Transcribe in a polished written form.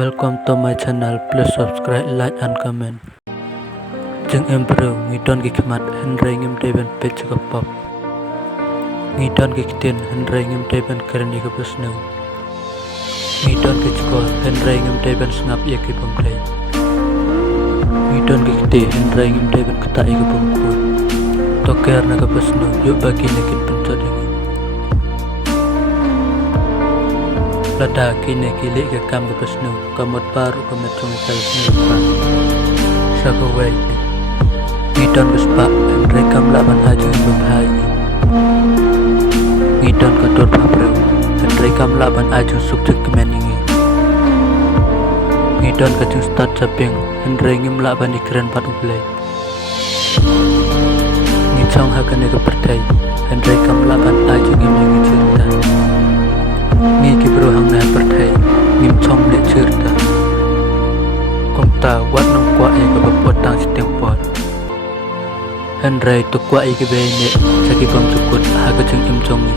Welcome to my channel. Please subscribe, like and comment. Jeng emperor ngidon gikmat hendrai ngim deban page pop. Ngidon giktin hendrai ngim deban keren ika besnu. Ngidon gikskor hendrai ngim deban sengap ia ki bangklai. Ngidon gikti hendrai ngim deban kata ika bangkut. Toker naga besnu yuk bagi nekin pencot ini. Lada kini kili ke kam ke besnu kamot baru ke metong kal snupan sagawai ngidon bespa hendrai kam laban haju bumhai ngidon katur pabreu hendrai kam laban aju sukcek kemeningi ngidon kacung start saping hendrai ngim laban ikren pat ublai ngicong hakane ke pertai hendrai kam laban aju ngim cerita ngi kibro hang na perthai ngim chom le cerita kong ta wat nong kwa ai ka bapot tang siteng pot hendrai to kwa ai ke be ne saki bang cukut ha ka chung im chong ni